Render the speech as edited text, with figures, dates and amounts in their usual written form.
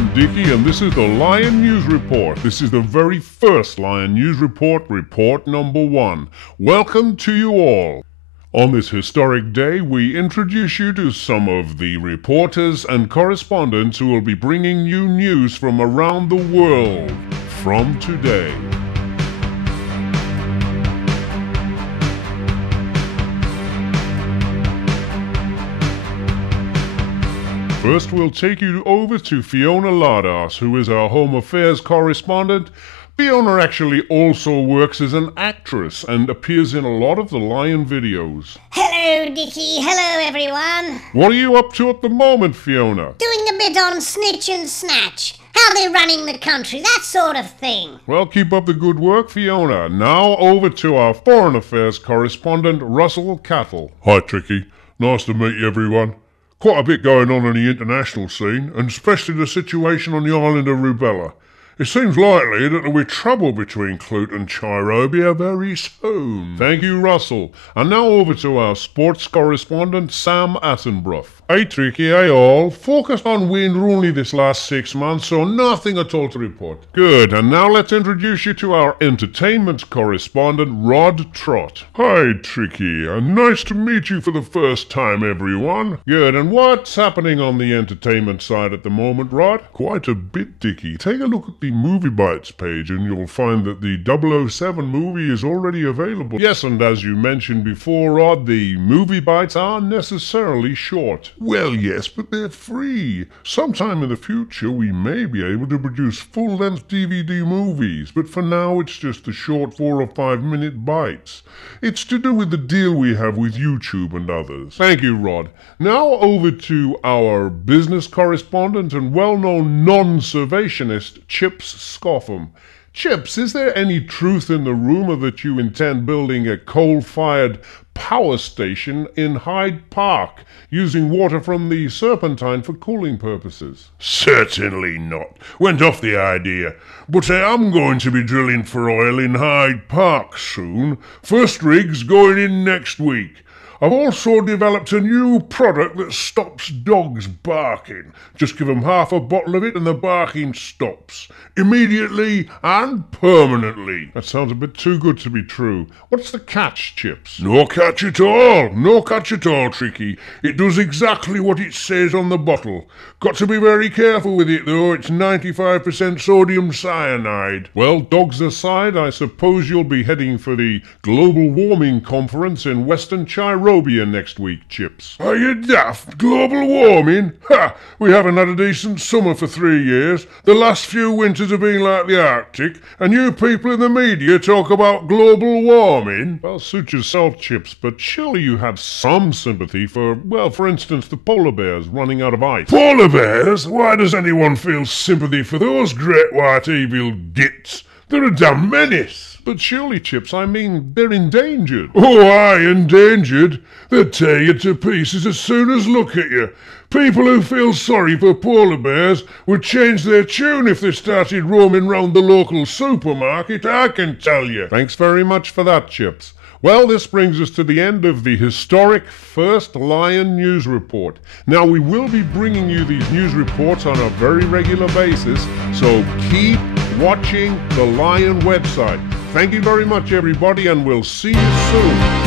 I'm Dickie, and this is the Lion News Report. This is the very first Lion News Report, report number 1. Welcome to you all. On this historic day, we introduce you to some of the reporters and correspondents who will be bringing you news from around the world from today. First, we'll take you over to Fiona Lardas, who is our Home Affairs correspondent. Fiona actually also works as an actress and appears in a lot of the Lion videos. Hello, Dickie. Hello, everyone. What are you up to at the moment, Fiona? Doing a bit on snitch and snatch. How they're running the country, that sort of thing. Well, keep up the good work, Fiona. Now over to our Foreign Affairs correspondent, Russell Cattle. Hi, Tricky. Nice to meet you, everyone. Quite a bit going on in the international scene, and especially the situation on the island of Rubella. It seems likely that there'll be trouble between Clute and Chirobia very soon. Thank you, Russell. And now over to our sports correspondent, Sam Attenborough. Hey, Tricky, hey all. Focused on wind only this last 6 months, so nothing at all to report. Good, and now let's introduce you to our entertainment correspondent, Rod Trott. Hi, Tricky, and nice to meet you for the first time, everyone. Good, and what's happening on the entertainment side at the moment, Rod? Quite a bit, Dickie. Take a look at the Movie Bites page and you'll find that the 007 movie is already available. Yes, and as you mentioned before, Rod, the Movie Bites aren't necessarily short. Well, yes, but they're free. Sometime in the future we may be able to produce full-length DVD movies, but for now it's just the short 4 or 5 minute bites. It's to do with the deal we have with YouTube and others. Thank you, Rod. Now over to our business correspondent and well-known non-servationist, Chips Scoffham. Chips, is there any truth in the rumor that you intend building a coal-fired power station in Hyde Park, using water from the Serpentine for cooling purposes? Certainly not. Went off the idea. But I am going to be drilling for oil in Hyde Park soon. First rig's going in next week. I've also developed a new product that stops dogs barking. Just give them half a bottle of it and the barking stops. Immediately and permanently. That sounds a bit too good to be true. What's the catch, Chips? No catch at all. No catch at all, Tricky. It does exactly what it says on the bottle. Got to be very careful with it, though. It's 95% sodium cyanide. Well, dogs aside, I suppose you'll be heading for the Global Warming Conference in Western Chirobia next week, Chips. Are you daft? Global warming? Ha! We haven't had a decent summer for 3 years. The last few winters have been like the Arctic, and you people in the media talk about global warming? Well, suit yourself, Chips, but surely you have some sympathy for, well, for instance, the polar bears running out of ice. Polar bears? Why does anyone feel sympathy for those great white evil gits? They're a damn menace. But surely, Chips, I mean, they're endangered. Oh, aye, endangered? They'd tear you to pieces as soon as look at you. People who feel sorry for polar bears would change their tune if they started roaming round the local supermarket, I can tell you. Thanks very much for that, Chips. Well, this brings us to the end of the historic first Lion News Report. Now, we will be bringing you these news reports on a very regular basis, so keep watching the Lion website. Thank you very much, everybody, and we'll see you soon.